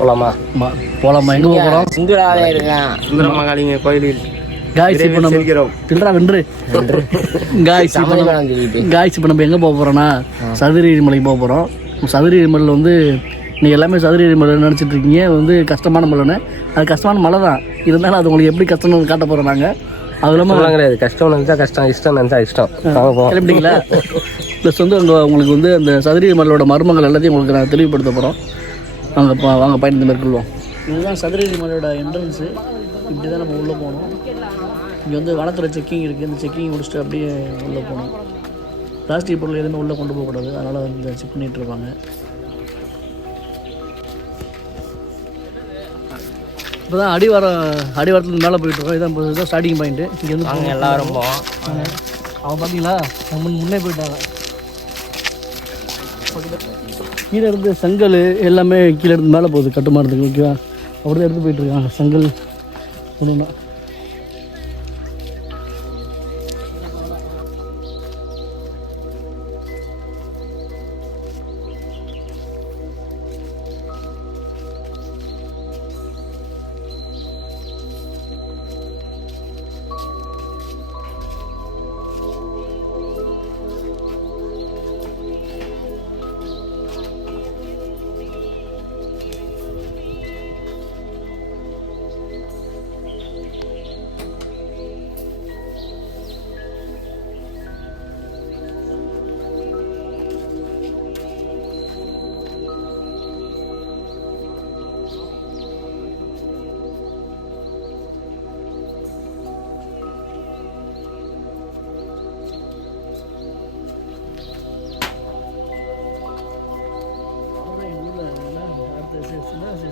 போகலாமா? போகலாமா? எங்கே போக போகிறோம்? சுந்தராலயம் இருக்கேன், சுந்தரமகாலிங்க கோயிலில். காய்ச்சி இப்போ நம்ம தில்றா வென்று காய்ச்சி இப்போ நம்ம எங்கே போக போகிறோன்னா சதுரகிரி மலைக்கு போக போகிறோம். சதுரகிரி மலையில் வந்து நீங்கள் எல்லாமே சதுரகிரி மலை நினச்சிட்டு இருக்கீங்க வந்து கஷ்டமான மலைன்னு. அது கஷ்டமான மலை தான், இருந்தாலும் அது உங்களுக்கு எப்படி கஷ்டம்னு காட்ட போகிறோம் நாங்கள். அது இல்லாமல் கிடையாது, கஷ்டம் நினச்சா கஷ்டம், இஷ்டம் நினச்சா இஷ்டம். கிளம்பிட்டீங்களா? ப்ளஸ் வந்து உங்களுக்கு வந்து அந்த சதுரகிரி மலையோட மர்மங்கள் எல்லாத்தையும் உங்களுக்கு நான் தெளிவுபடுத்த போகிறோம். வாங்க பயணத்தை மேற்கொள்வோம். இதுதான் சதுரகிரி மலையோட என்ட்ரன்ஸு. இப்படி தான் நம்ம உள்ளே போகணும். இங்கே வந்து வனத்துறை செக்கிங் இருக்குது. இந்த செக்கிங் முடிச்சுட்டு அப்படியே உள்ளே போகணும். பிளாஸ்டிக் பொருள் எதுவுமே உள்ளே கொண்டு போகக்கூடாது, அதனால் வந்து செக் பண்ணிகிட்டு இருப்பாங்க. இப்போ தான் அடிவாரத்துலேருந்து மேலே போயிட்டுருக்கோம். இதான் ஸ்டார்டிங் பாயிண்ட்டு. இங்கே வந்து அவங்க எல்லோரும் அவன் பார்த்தீங்களா முன்னே போயிட்டாங்க. கீழே இருந்து செங்கல் எல்லாமே கீழே இருந்து மேலே போகுது கட்டுமானத்துக்கு. ஓகேவா? அப்படி தான் எடுத்து போயிட்டுருக்காங்க செங்கல் ஒன்றுன்னா.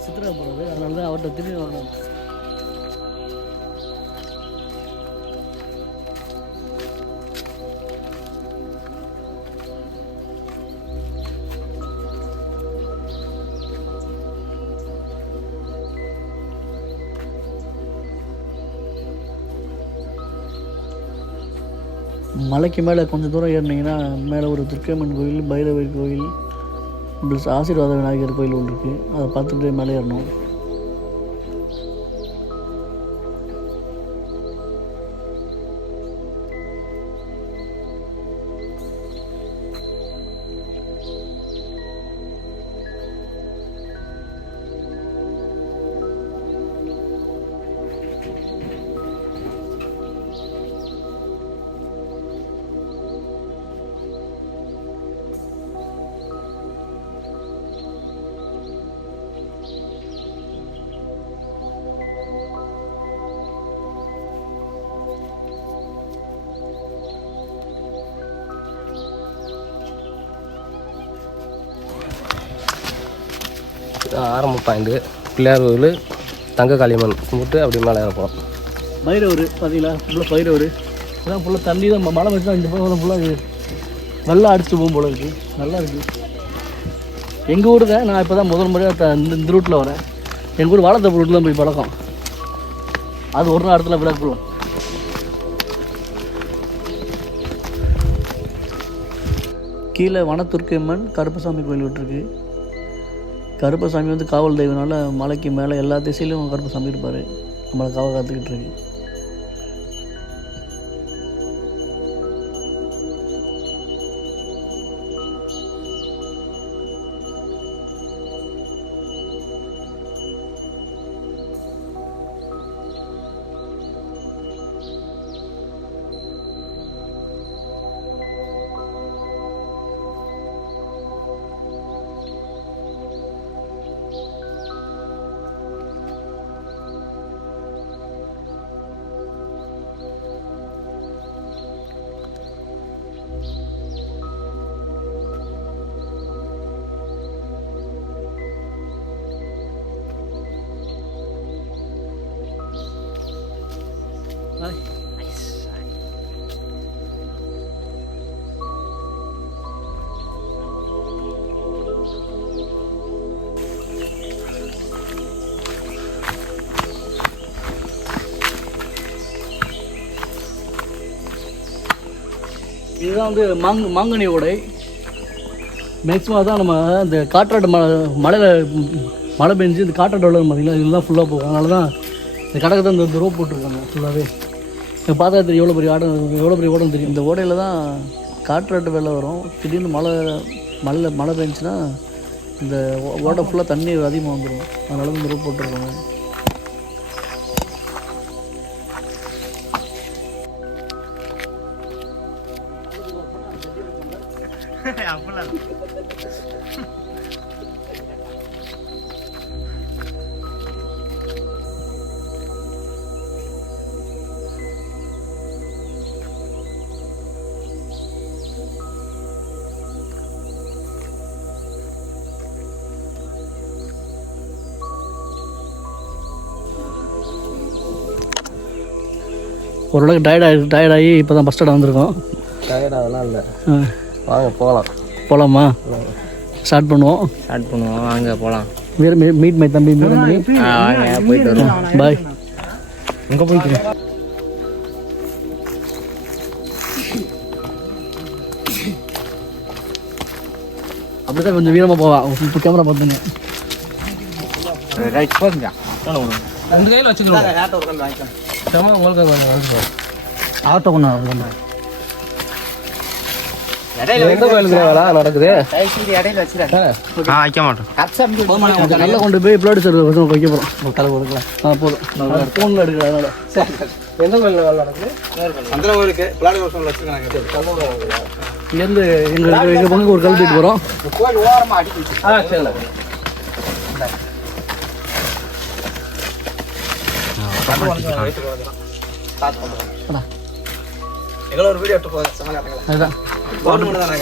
சித்திரா போகிறது, அதனால தான் அவர்கிட்ட திரும்பி வரணும். மலைக்கு மேலே கொஞ்சம் தூரம் ஏறினீங்கன்னா மேலே ஒரு துர்க்கையம்மன் கோயில், பைரவர் கோயில் ப்ளஸ் ஆசீர்வாத விநாயகர் கோயில் ஒன்று இருக்குது. அதை பார்த்துட்டு மேலே ஏறணும். ஆரம்ப பாயிண்ட்டு பிள்ளையார் கோயில், தங்க காளியம்மன் கும்பிட்டு அப்படி மேலே ஏறப்போம். பைரவர் பார்த்தீங்களா? ஃபுல்லாக பைரவர் அதான் ஃபுல்லாக தண்ணி தான். மழை வச்சு தான் இந்த பக்கம் ஃபுல்லாக நல்லா அடிச்சுட்டு போகும் போல இருக்குது. நல்லா இருக்குது. எங்கள் ஊர் தான். நான் இப்போ தான் முதல் முறையாக இந்த ரூட்டில் வரேன். எங்கள் ஊர் வாழைத்தப்பு ரூட்டில் போய் பழக்கம். அது ஒரு நாள் இடத்துல விட போகலாம். கீழே வனத்துர்க்கையம்மன் கருப்பசாமி கோயில் விட்டுருக்கு. கருப்பசாமி வந்து காவல் தெய்வனால மலைக்கு மேலே எல்லா திசையிலும் கருப்பசாமி இருப்பார். நம்மளை காவல் காத்துக்கிட்டு இருக்கு. இதுதான் வந்து மாங்கனி ஓடை. மேக்ஸிமம் தான் நம்ம இந்த காற்றாடு மலையில் மழை பெஞ்சு இந்த காற்றோட பார்த்தீங்களா இதெல்லாம் ஃபுல்லாக போகும். அதனால தான் இந்த கடை தான் இந்த ரோப் போட்டிருக்காங்க ஃபுல்லாகவே. இப்போ பார்த்தா தெரியும் எவ்வளோ பெரிய ஓடம் தெரியும். இந்த ஓடையில் தான் காற்றாட்டு வெள்ளம் வரும். திடீர்னு மழை பெஞ்சுன்னா இந்த ஓடை ஃபுல்லாக தண்ணி அதிகமாக வந்துடும். அதனால தான் இந்த ரோப் போட்டிருக்காங்க. ஓரளவுக்கு டயர்டாகி இப்போ தான் பஸ் ஸ்டாண்ட் வந்திருக்கோம். டயர்ட் அதெல்லாம் இல்லை, வாங்க போகலாமா? ஸ்டார்ட் பண்ணுவோம் வாங்க போகலாம். மீட் மை தம்பி போயிட்டு வருவோம். பாய். எங்கே போயிட்டு அப்படி தான் கொஞ்சம் வீரமாக போவா. இப்போ கேமரா பார்த்துங்க. இந்த கையில் வச்சுக்கிறோம். உங்களுக்கு ஆட்டோ கொண்டு எந்த கோயிலுக்கு வேலை நடக்குது? வைக்க மாட்டோம். நல்லா கொண்டு போய் பிளேட் சார் வைக்க போகிறோம். தலை கொடுக்கலாம். போதும் ஃபோனில் எடுக்கிறேன். அதனால எந்த கோயிலில் வேலை நடக்குது? அந்த கோயிலுக்கு பிளாட் வருஷம் வச்சுருக்காங்க. இங்கேருந்து எங்கள் பொண்ணுக்கு ஒரு கல் தூக்கிட்டு போகிறோம். கோயில் ஓரமாக அடிக்க சரிண்ணா. எங்களை ஒரு வீடியோ எடுத்து போதும். அதுதான் போட்டு மட்டும் தானே.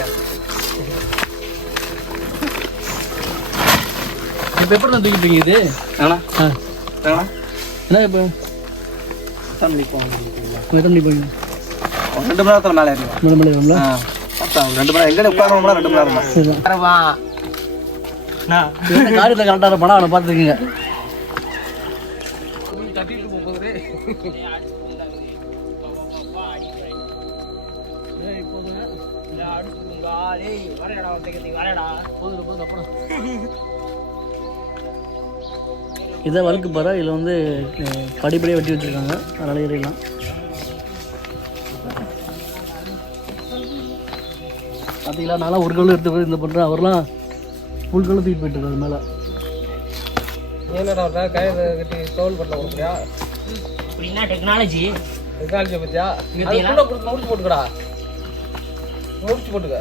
இப்போ எப்படி தான் தூக்கிட்டு இருக்கீங்க இது? என்ன இப்போ தண்ணி போங்க. தண்ணி போய் 2 மணி நேரத்தில் மேலே ஏறிடுவோம். 3 மணி நேரம்ல 2 மணி நேரம் எங்கே உட்காரணும்னா 2 மணி நேரம் தான். காரியத்தில் கரெக்டாக படம் அவனை பார்த்துருக்கீங்க. இதை வழுக்கு பாரு. இதில் வந்து படிப்படியாக வெட்டி வச்சுருக்காங்க. அதனால் ஏறிடலாம். பார்த்தீங்களா, நான்லாம் ஒரு கல் எடுத்து போய் இந்த பண்ணுறேன். அவர்லாம் ஃபுல் கல் தூக்கிட்டு போயிட்டுருக்காரு மேலே. ஏன்னா கயிறு கட்டி தோல் பண்ண கொடுக்குறியா? டெக்னாலஜி பத்தியா முடிச்சு போட்டுக்கடா. முடிச்சு போட்டுக்க.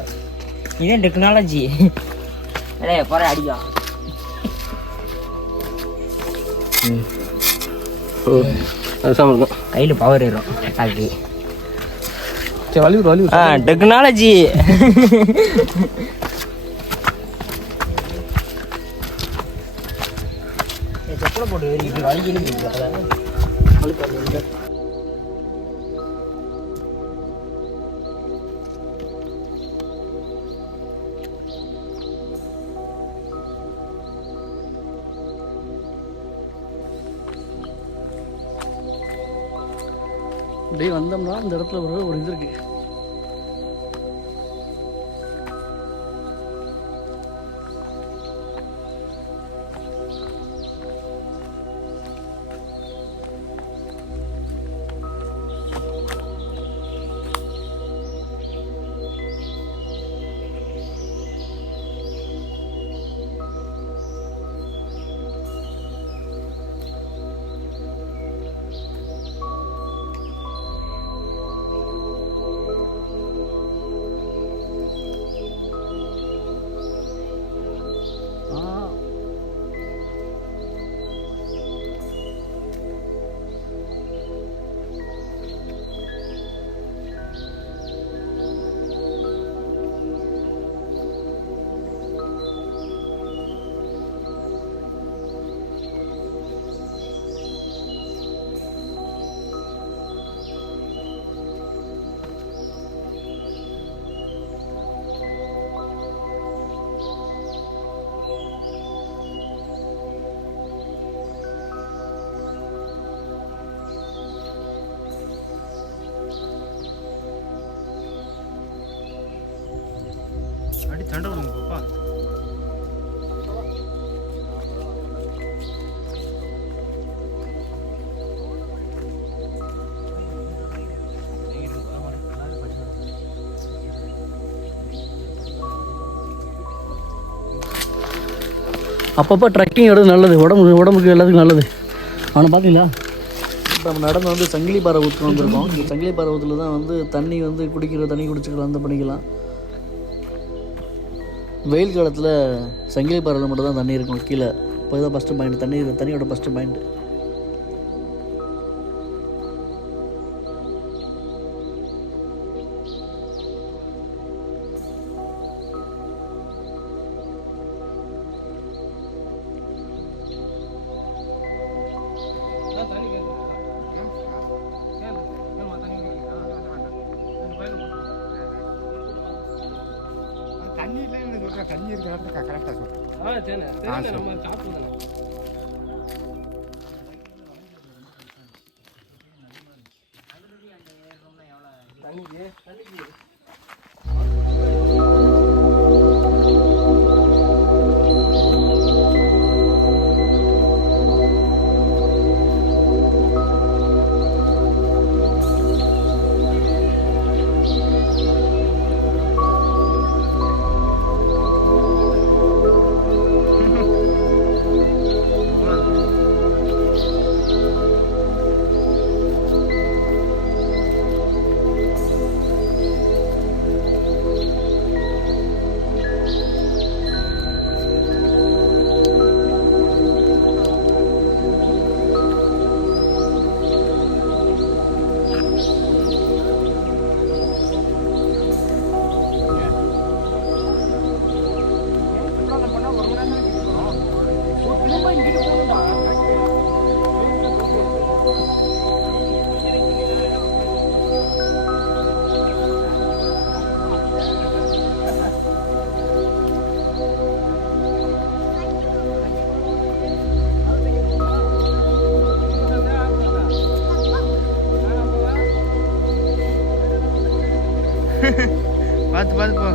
இதே டெக்னாலஜி. போற அடிக்கா. கையில் பவர் ஏறும். டெக்னாலஜி. செப்பலை போட்டு வலிக்கணும். அப்படியே வந்தோம்னா இந்த இடத்துல ஒரு இது இருக்கு. அடி சண்டை விடுங்க பாப்பா. அப்பப்போ ட்ரெக்கிங் எடுறது நல்லது, உடம்புக்கு எல்லாத்துக்கும் நல்லது. ஆனால் பார்த்தீங்களா, இப்போ நம்ம நடந்து வந்து சங்கிலி பாறை ஊற்று வந்திருக்கோம். இந்த சங்கிலி பாறை ஊற்றுல தான் வந்து தண்ணி வந்து தண்ணி குடிச்சிக்கலாம், அந்த பண்ணிக்கலாம். வெயில் காலத்தில் சங்கிலி பாறையில் மட்டும் தான் தண்ணி இருக்கும் கீழே. இப்போ இதான் ஃபஸ்ட்டு பாயிண்ட், தண்ணியோட ஃபஸ்ட்டு பாயிண்ட். தண்ணி இருக்கிற இடத்துல கரெக்டாக சொல்லுங்கள். பார்த்து பார்த்து போ.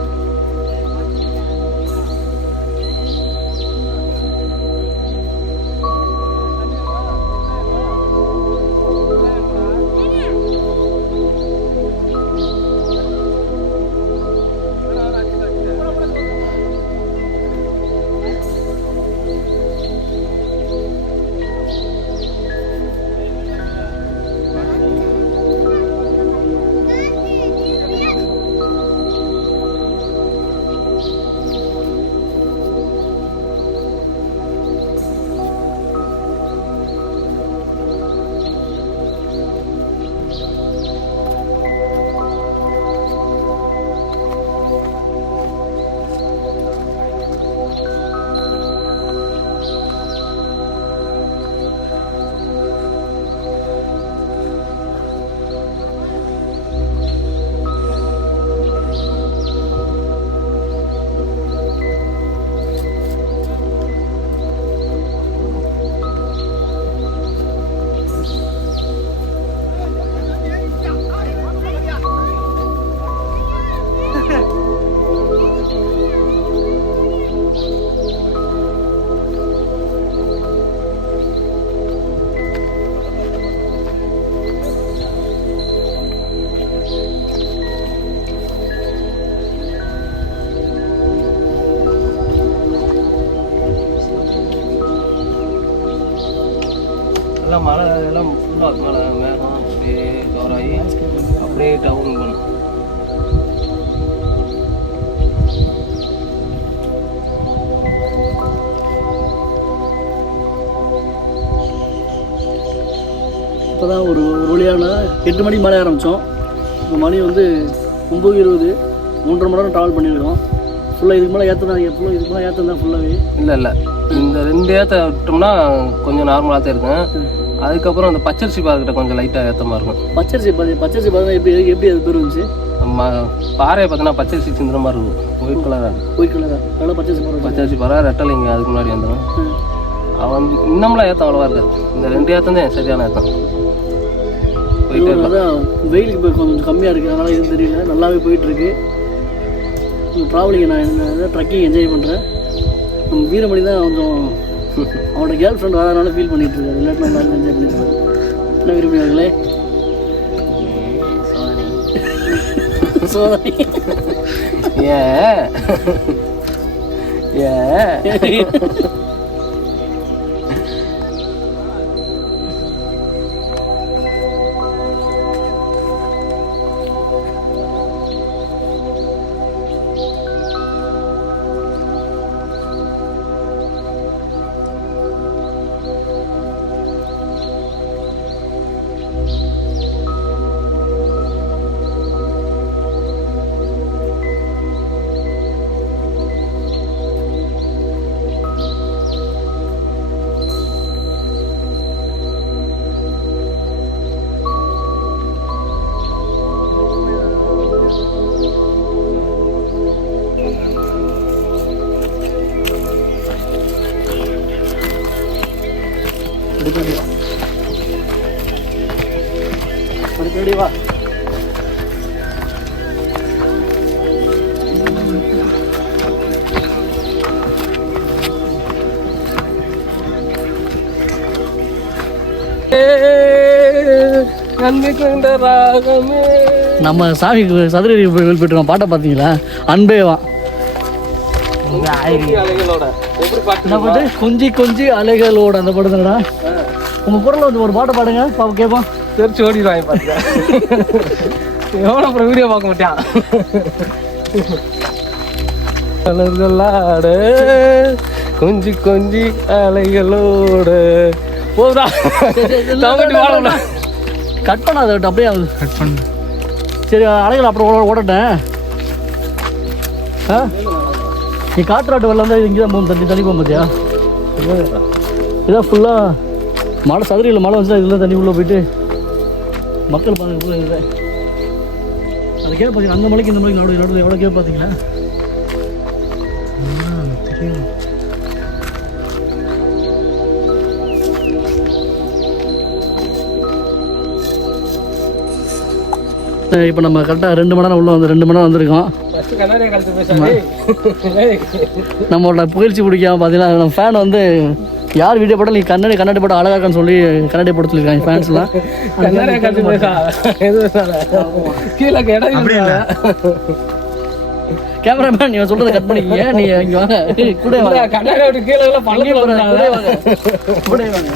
எல்லாம் மழை எல்லாம் ஃபுல்லாக மழை மேகம் அப்படியே கவர் ஆகி அப்படியே டவுன் பண்ணும். இப்போ தான் ஒரு வழியான 8 மணிக்கு மழை ஆரம்பித்தோம். இப்போ மணி வந்து 9:20, 3.5 மணி நேரம் ட்ராவல் பண்ணியிருக்கோம். ஃபுல்லாக இதுக்கு மேலே இதுக்கு மேலே ஏற்றம் தான் ஃபுல்லாகவே. இல்லை இந்த 2 ஏற்ற விட்டோம்னா கொஞ்சம் நார்மலாக தான் இருக்கும். அதுக்கப்புறம் அந்த பச்சரிசி பாறைக்கிட்ட கொஞ்சம் லைட்டாக ஏற்றமாக இருக்கும். பச்சரிசி பாறை எப்படி அது பேர் வந்துச்சு? நம்ம பாறையை பார்த்தோன்னா பச்சரிசி சிந்துற மாதிரி இருக்கும். ஒயிட் கலராக நல்லா பச்சரிசி பாறை ரெட்டலைங்க அதுக்கு முன்னாடி வந்துடும். அவன் இன்னும்லாம் ஏற்றம் அவ்வளோவா இருக்காது. இந்த 2 ஏற்றம் தான் சரியான ஏற்றம். போயிட்டு வெயிலுக்கு போய் கொஞ்சம் கம்மியாக இருக்குது, அதனால் எதுவும் தெரியல. நல்லாவே போயிட்டுருக்கு ட்ராவலிங்கை. நான் ட்ரக்கிங் என்ஜாய் பண்ணுறேன். நம்ம வீரமணி தான் கொஞ்சம் அவனோட கேர்ள் ஃப்ரெண்ட் வரதுனால ஃபீல் பண்ணிட்டு இருக்காரு. இல்லாட்டி நம்ம என்ஜாய் பண்ணிருக்காரு. என்ன வீரமணி அவர்களே? சோதனை ரெடி வா. நம்ம சாமிக்கு சதுரடி போயிட்டுருக்கோம். பாட்டை பார்த்தீங்களா? அன்பேவா என்ன பாட்டு? கொஞ்சி கொஞ்சி அலைகளோட அந்த பாட்டு தானடா. உங்க குரல்ல வந்து ஒரு பாட்டை பாடுங்க பாப்பா கேட்போம். தெரிச்சு ஓடிடுவாங்க பாருங்க. எவ்வளோ அப்புறம் வீடியோ பார்க்க மாட்டான். அலைகளோட கொஞ்சி கொஞ்சி அலைகளோட போதா கட் பண்ணாத அப்படியே ஆகுது. கட் பண்ணு. சரி அலைகள் அப்புறம் ஓடட்டேன். நீ காற்றாட்டு வெள்ளம் தான் இங்கே தான் போகும். தண்ணி போகும் பார்த்தியா? இதான் ஃபுல்லாக மழை சதுரையில் மழை வந்துச்சுன்னா இதில் தண்ணி உள்ளே போயிட்டு மக்கள் பாருங்க. இல்லை அதை கேட்க பார்த்தீங்கன்னா அந்த மலைக்கு இந்த மலைக்கு நடுவில் எவ்வளோ கேட்க பார்த்தீங்களா? தெரியும். இப்போ நம்ம கரெக்டாக 2 மணி நேரம் உள்ளே வந்து 2 மணி நேரம் வந்திருக்கோம். நம்மளோட புகழ்ச்சி பிடிக்காம பார்த்தீங்கன்னா நம்ம ஃபேன் வந்து யார் வீடியோ போட்டாலும் நீ கண்ணாடி போட்டு அழகா இருக்கான்னு சொல்லி கண்ணாடி போட சொல்லியிருக்காங்க ஃபேன்ஸ்லாம். கேமராமேன் நீங்க சொல்றதை கட் பண்ணிக்கீங்க. நீ இங்க வாங்க கூட வாங்க.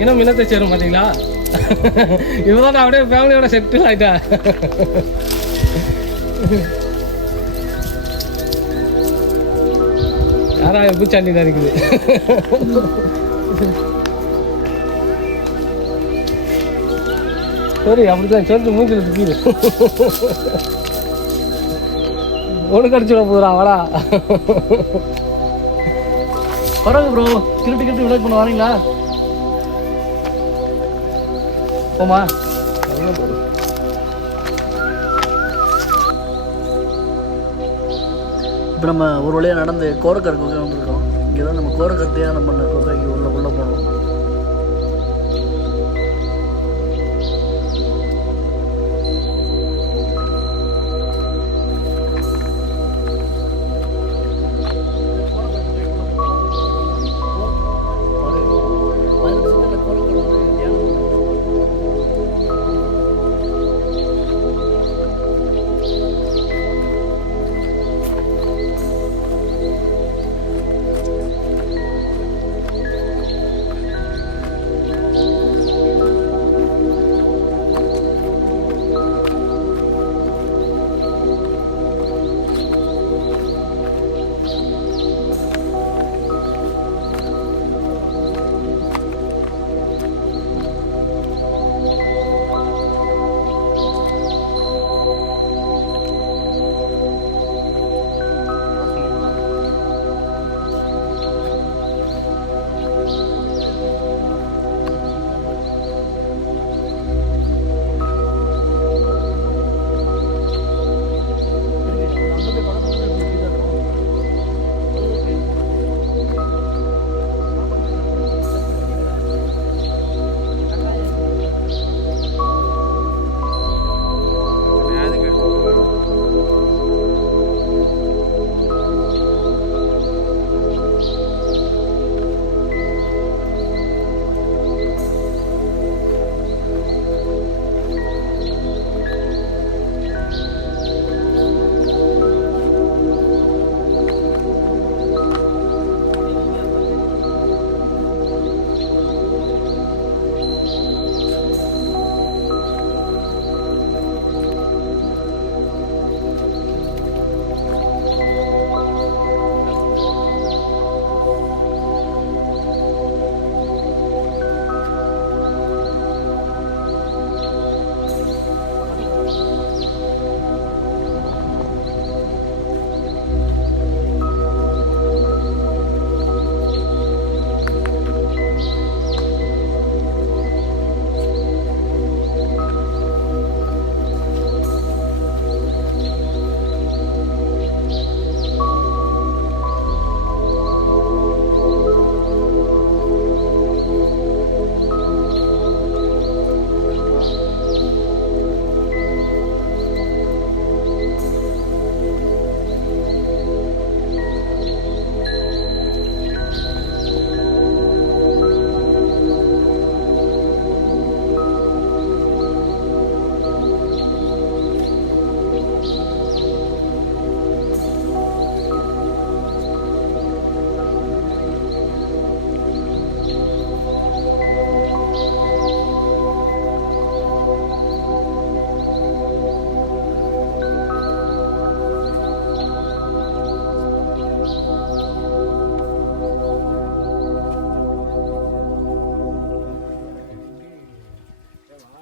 இன்னும் மினத்தை சேரும் பார்த்தீங்களா? இவதான் அப்படியே ஃபேமிலியோட செட்டில் ஆயிட்டா. யாரா பூச்சாண்டி தான் இருக்குது. சரி அப்படிதான் சொல்லி மூஞ்சில் துப்பிடு. ஒன்று கடிச்சுட போதுறான் வாடா. பரவாயில்ல ப்ரோ. கிரிட்டு விளையாட் பண்ண வரீங்களா? போமா. இப்போ நம்ம ஒரு வழியாக நடந்து கோரக்கரை கோகை வந்துருக்கோம். இங்கே தான் நம்ம கோரக்கத்தையாக நம்ம கோகைக்கு உள்ளே போனோம்.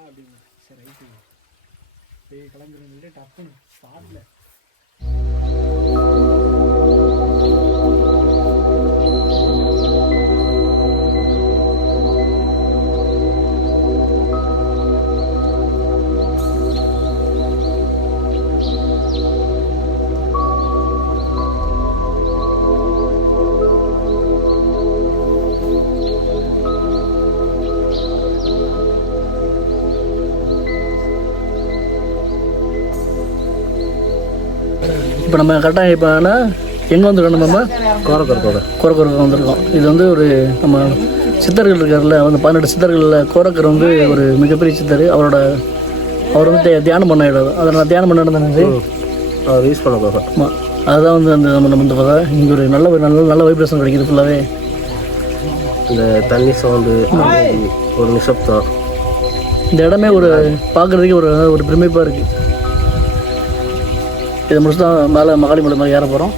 வாங்க அப்படின்னு. சரி ரைட்டு போய் கிளம்புறேன் டப்புன்னு ஸ்பாட்டில். இப்போ நம்ம கரெக்டாக இப்போ எங்கே வந்துருக்கோம் நம்ம கோரக்கருக்கு வந்திருக்கோம். இது வந்து ஒரு நம்ம சித்தர்கள் இருக்கார்ல, வந்து 18 சித்தர்களில் கோரக்கர் வந்து ஒரு மிகப்பெரிய சித்தர். அவர் வந்து தியானம் பண்ண இடம். அதை நான் தியானம் பண்ண இடம் தானே யூஸ் பண்ண போகிறேன். ஆமாம், அதுதான் வந்து அந்த நம்ம இந்த பார்த்தா இங்கே ஒரு நல்ல வைப்ரேஷன் கிடைக்கிது ஃபுல்லாகவே. இந்த தண்ணி சவுண்டு, ஒரு நிசப்தம், இந்த இடமே ஒரு பார்க்குறதுக்கே ஒரு பிரமிப்பாக இருக்குது. இதை முடிச்சு தான் மேலே மகாலி மலை மாதிரி ஏற போகிறோம்.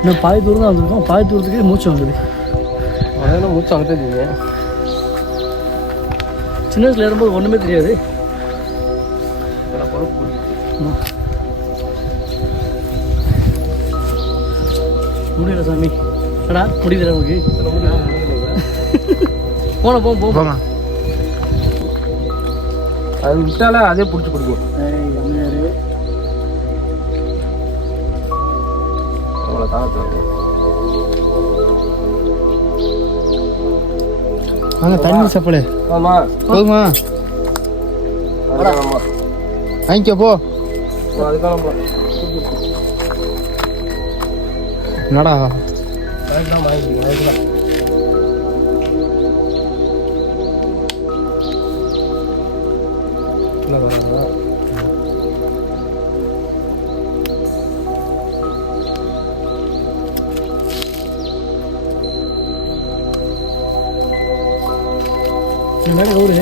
இன்னும் பாதி தூரம் தான் வந்திருக்கோம். பாதி தூரத்துக்கு மூச்சு வந்துடுது. அதெல்லாம் மூச்சு அங்கிட்டே தெரியுது. சின்ன வயசில் ஏறும்போது ஒன்றுமே தெரியாது. முடியல சாமி. ஏடா முடியல நமக்கு. போங்க. அது விட்டாலே அதே பிடிச்சி பிடிக்கும். வாங்க தண்ணி சப்பளை ஆமா போதுமா? வாங்கிக்க போ. அதுக்கான என்னடா வாங்கிக்கலாம். மேலே கவுரு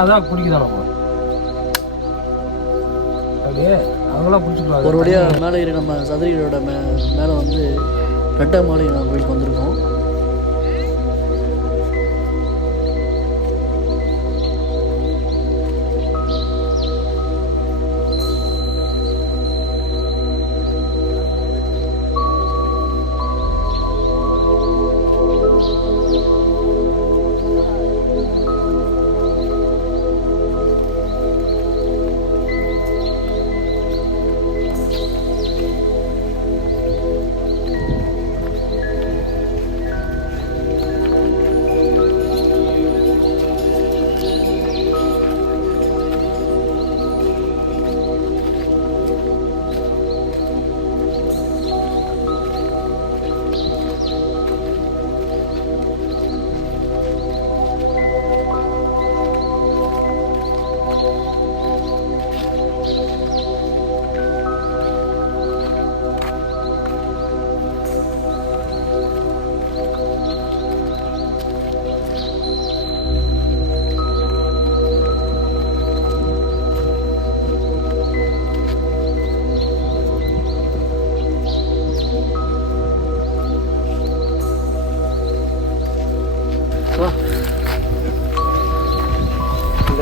அதான் பிடிக்குதான் நம்ம அப்படியே அவங்களாம் பிடிச்சிக்கலாம். ஒரு வழியாக மேலே ஏறி நம்ம சதுரகிரியோட மேலே வந்து ரெட்டமாலை கோயிலுக்கு வந்திருக்கோம்.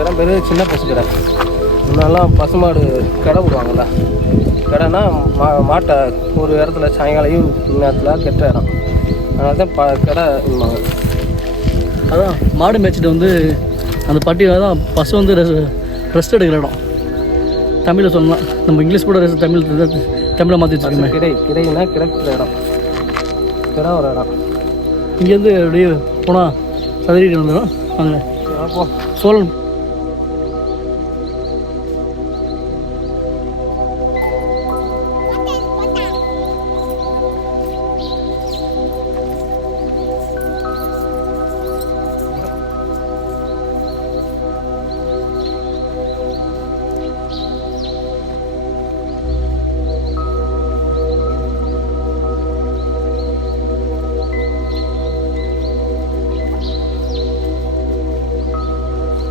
இடம் பேர் சின்ன பசு கடை. முன்னெல்லாம் பசுமாடு கடை விடுவாங்கள்ல, கடைனா மாட்டை ஒரு இடத்துல சாயங்காலம் ஈவினிங் நேரத்தில் கெட்ட இடம், அதனால தான் கடை விடுவாங்க. அதான் மாடு மேய்ச்சிட்டு வந்து அந்த பட்டியில் தான் பசு வந்து ரெஸ்ட் எடுக்கிற இடம். தமிழில் சொல்லலாம், நம்ம இங்கிலீஷ் கூட தமிழை மாற்றி வச்சுருக்கோமே. கிடைனா கிடக்கிற இடம், கிடா ஒரு இடம். இங்கேருந்து அப்படியே போனால் சதுரகிரி வந்துடும். அங்கே அப்போ சோழன்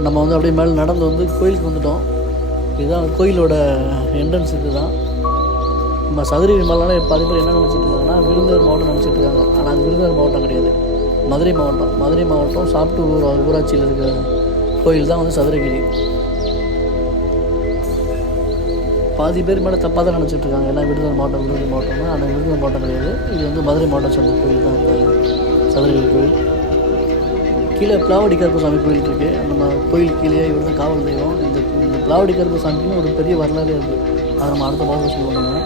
நம்ம வந்து அப்படியே மேலே நடந்து வந்து கோயிலுக்கு வந்துட்டோம். இதுதான் கோயிலோட என்ட்ரன்ஸ். இது தான் நம்ம சதுரகிரி மலைனால பாதி பேர் என்ன நினச்சிட்டு இருக்காங்கன்னா விருதுநகர் மாவட்டம் நினச்சிட்டு இருக்காங்க. ஆனால் அது விருதுநகர் மாவட்டம் கிடையாது, மதுரை மாவட்டம். மதுரை மாவட்டம் சாப்பிட்டு ஊராட்சியில் இருக்கிற கோயில் தான் வந்து சதுரகிரி. பாதி பேர் மேலே தப்பாக தான் நினச்சிட்டு இருக்காங்க, எல்லாம் விருதுநகர் மாவட்டம்னா. ஆனால் விருதுநகர் மாவட்டம் கிடையாது, இது வந்து மதுரை மாவட்டம் சொன்ன கோயில் தான் இந்த சதுரகிரி கோயில். கீழே பிளாவடி கருப்பசாமி கோயில் இருக்குது. அந்த கோயில் கீழே இவர் தான் காவல் தெய்வம். இந்த பிளாவடி கருப்பசாமிக்குன்னு ஒரு பெரிய வரலாறு இருக்குது, அதை நம்ம அடுத்த பாகம் சொல்லுவோம்.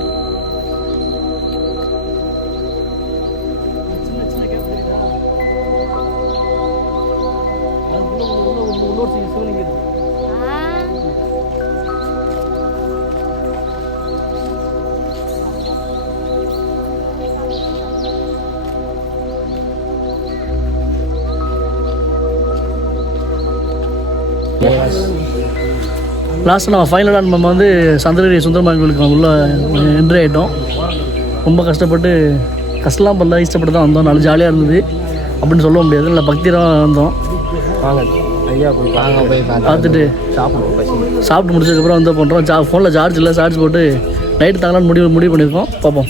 லாஸ்ட்டு நம்ம ஃபைனலாக நம்ம வந்து சந்திரகிரி சுந்தரமாயன் கோயிலுக்கு நம்ம உள்ளே என்ட்ரி ஆகிட்டோம். ரொம்ப கஷ்டம்லாம் பண்ணல, இஷ்டப்பட்டு தான் வந்தோம். நல்லா ஜாலியாக இருந்தது அப்படின்னு சொல்ல முடியாது, நல்லா பக்தியாக வந்தோம். வாங்க ஐயா போய் பார்த்துட்டு சாப்பிட்டு முடிச்சதுக்கப்புறம் வந்து பண்ணுறோம். ஃபோனில் சார்ஜ் இல்லை, சார்ஜ் போட்டு நைட்டு தாங்கலான்னு முடிவு பண்ணியிருக்கோம். பார்ப்போம்.